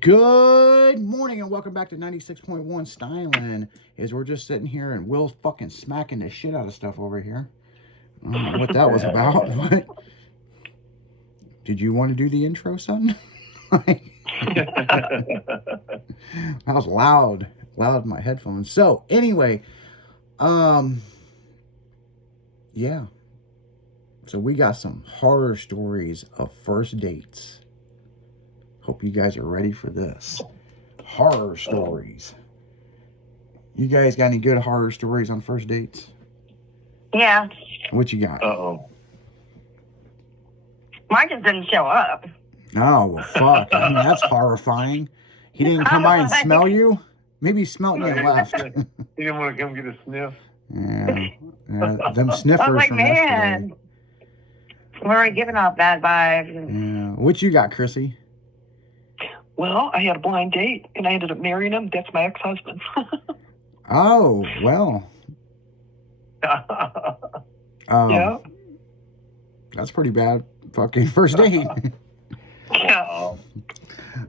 Good morning and welcome back to 96.1 Stylin. As we're just sitting here and Will's fucking smacking the shit out of stuff over here. I don't know what that was about, but did you want to do the intro, son? That was loud in my headphones. So anyway, yeah. So we got some horror stories of first dates. Hope you guys are ready for this. Horror stories. You guys got any good horror stories on first dates? Yeah. What you got? Uh-oh. Mine just didn't show up. Oh, well, fuck. I mean, that's horrifying. He didn't come by and smell you? Maybe he smelled you and left. He didn't want to come get a sniff. Yeah, them sniffers I was like, from man, yesterday. we're already giving off bad vibes. Yeah. What you got, Chrissy? Well, I had a blind date, and I ended up marrying him. That's my ex-husband. Oh, well. Yeah. That's pretty bad fucking first date. Yeah.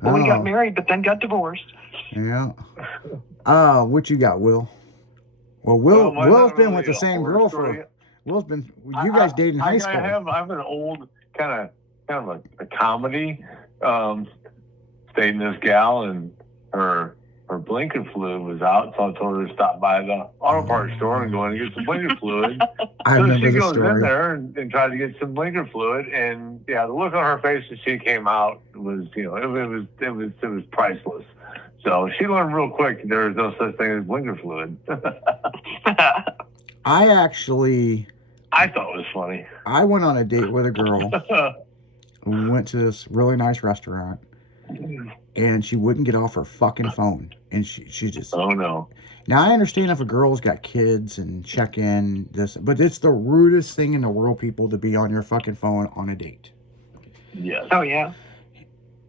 Well, we got married, but then got divorced. Yeah. What you got, Will? Well, Will's been with the same girl for. Will's been. You guys dated in high school. I have an old kind of a comedy. Dating this gal, and her blinker fluid was out, so I told her to stop by the auto parts store and go in and get some blinker fluid. I so remember she the goes story. in there and tried to get some blinker fluid, and yeah, the look on her face as she came out was, it was priceless. So she learned real quick there is no such thing as blinker fluid. I thought it was funny. I went on a date with a girl. We went to this really nice restaurant, and she wouldn't get off her fucking phone. And she just... Oh, no. Now, I understand if a girl's got kids and check in, but it's the rudest thing in the world, people, to be on your fucking phone on a date. Yes. Oh, yeah.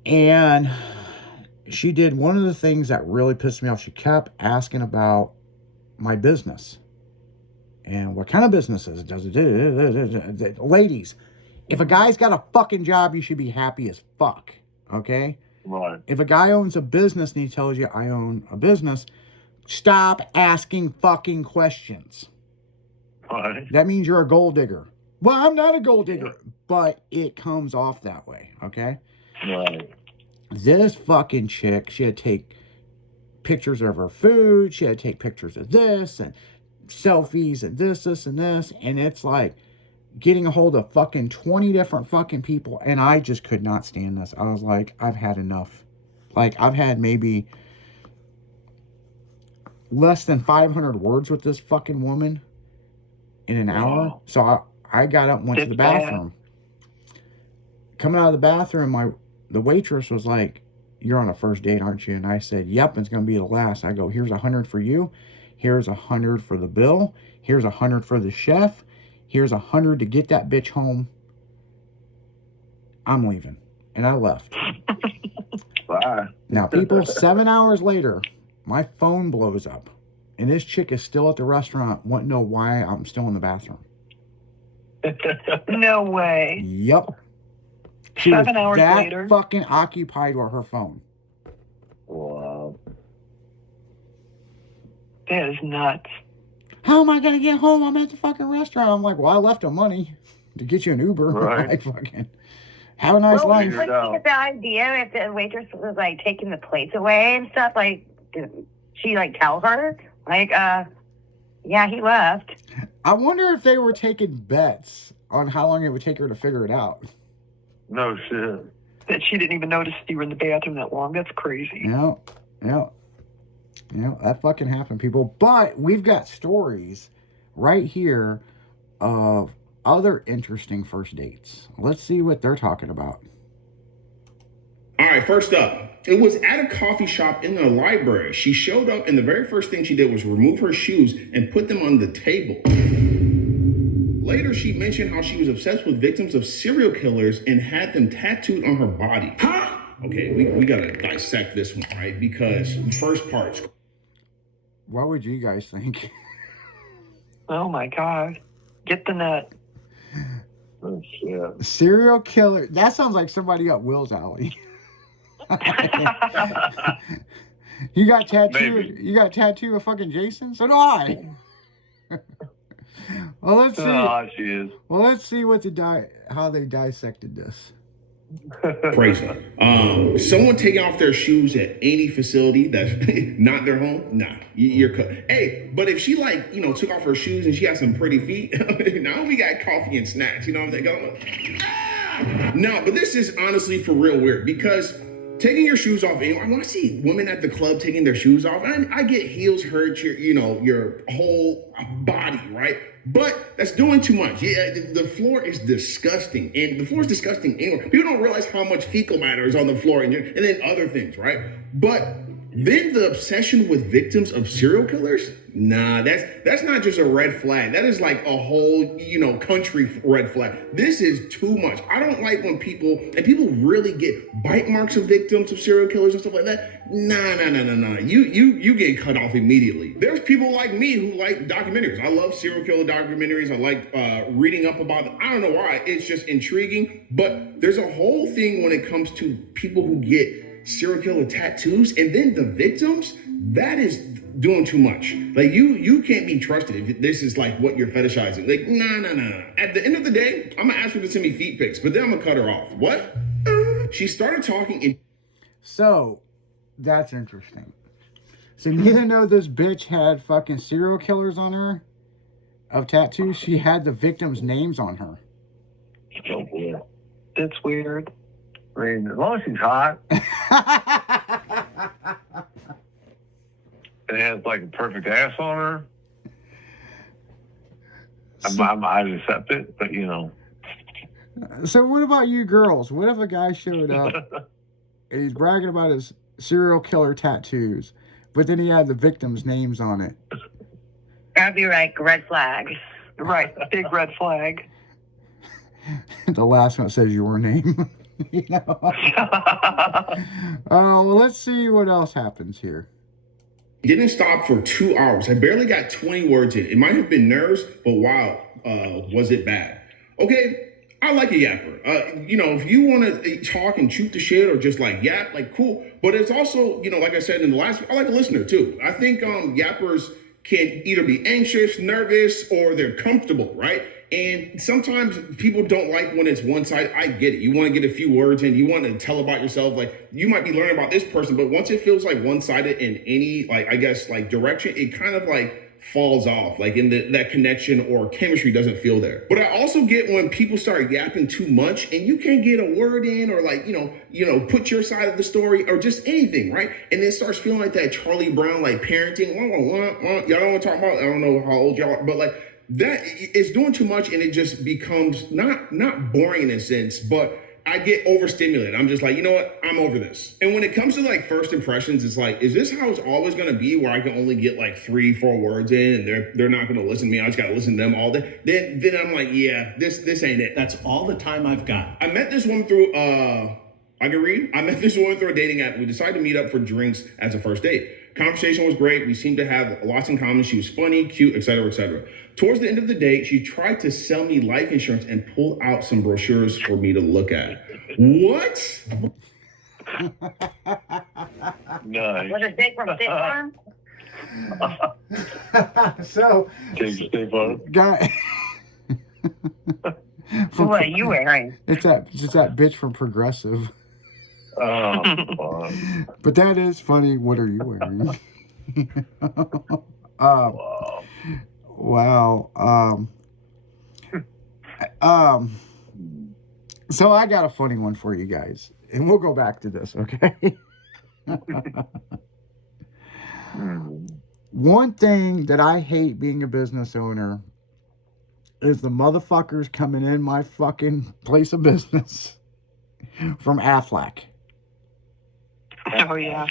And she did one of the things that really pissed me off. She kept asking about my business. And what kind of businesses does it do? Ladies, if a guy's got a fucking job, you should be happy as fuck. Okay? Right. If a guy owns a business and he tells you, I own a business, stop asking fucking questions. Right. That means you're a gold digger. Well, I'm not a gold digger, but it comes off that way, okay? Right. This fucking chick, she had to take pictures of her food, she had to take pictures of this, and selfies, and this, and this, and it's like getting a hold of fucking 20 different fucking people, and I just could not stand this. I was like, I've had enough. Like, I've had maybe less than 500 words with this fucking woman in an hour. So I got up and went to the bathroom. Coming out of the bathroom, the waitress was like, you're on a first date, aren't you? And I said, yep, it's going to be the last. I go, here's 100 for you. Here's 100 for the bill. Here's 100 for the chef. Here's 100 to get that bitch home. I'm leaving. And I left. Bye. Now, people, 7 hours later, my phone blows up. And this chick is still at the restaurant, wanting to know why I'm still in the bathroom. No way. Yep. She 7 was hours that later. fucking occupied with her phone. Wow. That is nuts. How am I going to get home? I'm at the fucking restaurant. I'm like, well, I left her money to get you an Uber. Right. Like, fucking, have a nice life. figured But you get the idea if the waitress was like taking the plates away and stuff, like, did she like tell her? Like, yeah, he left. I wonder if they were taking bets on how long it would take her to figure it out. No shit. That she didn't even notice you were in the bathroom that long. That's crazy. Yeah. That fucking happened, people. But we've got stories right here of other interesting first dates. Let's see what they're talking about. All right, first up, it was at a coffee shop in the library. She showed up, and the very first thing she did was remove her shoes and put them on the table. Later, she mentioned how she was obsessed with victims of serial killers and had them tattooed on her body. Huh? Okay, we gotta dissect this one, right? Because the first part's... What would you guys think? Oh, my God. Get the nut. Oh shit. Serial killer. That sounds like somebody up Will's alley. You got tattoo. Maybe. You got tattoo of fucking Jason. So do I. Well, let's see. Oh, she is. Well, let's see what how they dissected this. Crazy. Someone taking off their shoes at any facility that's not their home, nah, you're cut. Hey, but if she like, took off her shoes and she has some pretty feet, now we got coffee and snacks, you know what I'm saying? No, but this is honestly for real weird because taking your shoes off, when I see women at the club taking their shoes off, and I get heels hurt your whole body, right? But that's doing too much. Yeah, the floor is disgusting. And the floor is disgusting anyway. People don't realize how much fecal matter is on the floor and then other things, right? But then the obsession with victims of serial killers, nah, that's not just a red flag. That is like a whole, country red flag. This is too much. I don't like when people really get bite marks of victims of serial killers and stuff like that. Nah. You get cut off immediately. There's people like me who like documentaries. I love serial killer documentaries. I like reading up about them. I don't know why. It's just intriguing. But there's a whole thing when it comes to people who get serial killer tattoos and then the victims, that is doing too much. Like you can't be trusted if this is like what you're fetishizing. Like, nah. At the end of the day, I'm gonna ask her to send me feet pics, but then I'm gonna cut her off. What? She started talking in. So, that's interesting. So you didn't know this bitch had fucking serial killers on her of tattoos? She had the victims' names on her. Oh, boy. That's weird. I mean, as long as she's hot and has like a perfect ass on her, I'd accept it. But So what about you girls? What if a guy showed up and he's bragging about his serial killer tattoos, but then he had the victims' names on it? That'd be like red flag. Right, big red flag. The last one says your name. Well, let's see what else happens here. Didn't stop for 2 hours. I barely got 20 words in. It might have been nerves, but wow, was it bad? Okay, I like a yapper. If you want to talk and shoot the shit or just like yap, like cool. But it's also, like I said in the last, I like a listener too. I think yappers can either be anxious, nervous, or they're comfortable, right? And sometimes people don't like when it's one side. I get it. You want to get a few words in. You want to tell about yourself. Like you might be learning about this person, but once it feels like one-sided in any, direction, it kind of like falls off, like in that connection or chemistry doesn't feel there. But I also get when people start yapping too much and you can't get a word in or put your side of the story or just anything, right? And then it starts feeling like that Charlie Brown, like parenting. Y'all don't want to talk about, I don't know how old y'all are, but like that is doing too much and it just becomes not boring in a sense, but I get overstimulated. I'm just like, you know what? I'm over this. And when it comes to like first impressions, it's like, is this how it's always going to be where I can only get like 3-4 words in and they're not going to listen to me. I just got to listen to them all day. Then I'm like, yeah, this ain't it. That's all the time I've got. I met this woman through, I met this woman through a dating app. We decided to meet up for drinks as a first date. Conversation was great. We seemed to have lots in common. She was funny, cute, etc., etc. Towards the end of the day, she tried to sell me life insurance and pull out some brochures for me to look at. What? nice. Was it State from State Farm? So, Take the State Farm. guy. What are you wearing? It's that bitch from Progressive. Oh, fun. But that is funny. What are you wearing? Wow. So I got a funny one for you guys, and we'll go back to this, okay? One thing that I hate being a business owner is the motherfuckers coming in my fucking place of business from Aflac. Oh, yeah.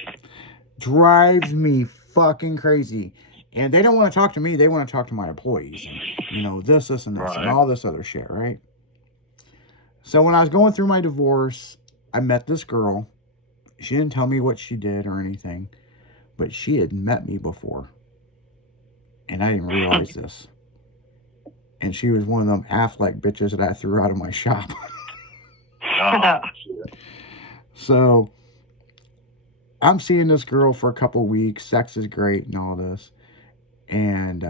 Drives me fucking crazy. And they don't want to talk to me. They want to talk to my employees. And, this, and this, Right. and all this other shit, right? So when I was going through my divorce, I met this girl. She didn't tell me what she did or anything. But she had met me before. And I didn't realize this. And she was one of them Affleck bitches that I threw out of my shop. Oh, So I'm seeing this girl for a couple weeks. Sex is great and all this. And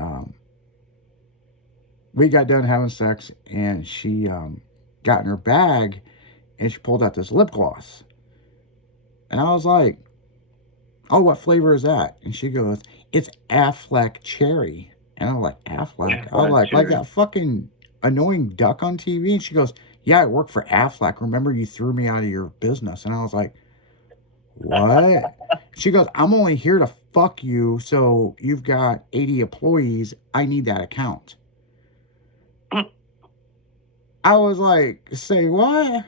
we got done having sex, and she got in her bag, and she pulled out this lip gloss. And I was like, oh, what flavor is that? And she goes, it's Affleck Cherry. And I'm like, Affleck? I was like that fucking annoying duck on TV? And she goes, yeah, I work for Affleck. Remember you threw me out of your business? And I was like, what? She goes, I'm only here to fuck you, so you've got 80 employees. I need that account. I was like, say what?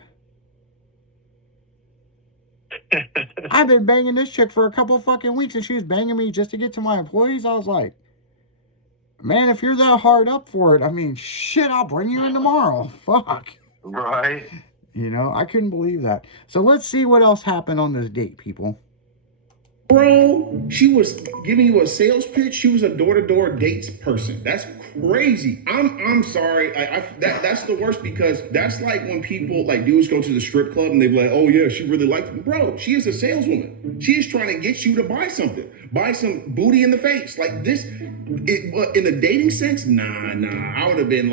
I've been banging this chick for a couple of fucking weeks, and she was banging me just to get to my employees. I was like, man, if you're that hard up for it, I mean, shit, I'll bring you in tomorrow. Fuck. Right. You know, I couldn't believe that. So let's see what else happened on this date, people. Bro, she was giving you a sales pitch. She was a door-to-door dates person. That's crazy. I'm sorry. That's the worst, because that's like when people, like dudes, go to the strip club and they be like, oh yeah, she really liked me. Bro, she is a saleswoman. She is trying to get you to buy something. Buy some booty in the face. Like this, in the dating sense, nah. I would have been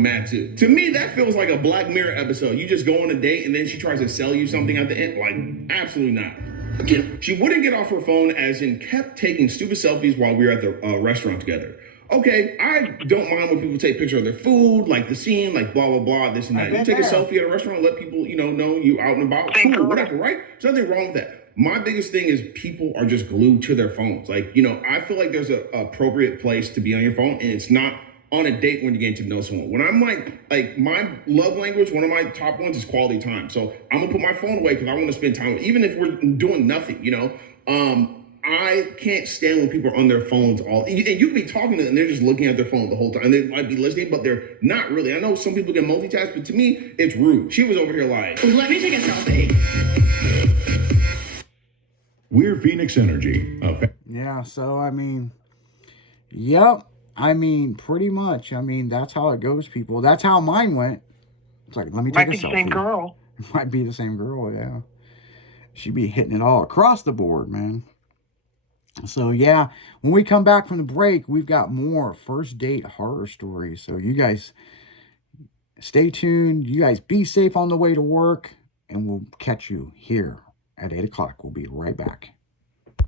mad too. To me, that feels like a Black Mirror episode. You just go on a date and then she tries to sell you something at the end. Like, absolutely not. Again, she wouldn't get off her phone, as in kept taking stupid selfies while we were at the restaurant together. Okay, I don't mind when people take pictures of their food, like the scene, like blah, blah, blah, this and that. You take a selfie at a restaurant, let people, know you out and about. Cool, whatever, right? There's nothing wrong with that. My biggest thing is people are just glued to their phones. Like, I feel like there's an appropriate place to be on your phone, and it's not on a date when you're getting to know someone. When I'm like my love language, one of my top ones is quality time. So I'm gonna put my phone away because I want to spend time with, even if we're doing nothing, I can't stand when people are on their phones and you can be talking to them and they're just looking at their phone the whole time. And they might be listening, but they're not really. I know some people can multitask, but to me, it's rude. She was over here like, let me take a selfie. We're Phoenix Energy. Yeah, so I mean, yep. I mean, pretty much. I mean, that's how it goes, people. That's how mine went. It's like, let me take a selfie. Might be the same girl. It might be the same girl, yeah. She'd be hitting it all across the board, man. So, yeah, when we come back from the break, we've got more first date horror stories. So, you guys stay tuned. You guys be safe on the way to work, and we'll catch you here at 8 o'clock. We'll be right back.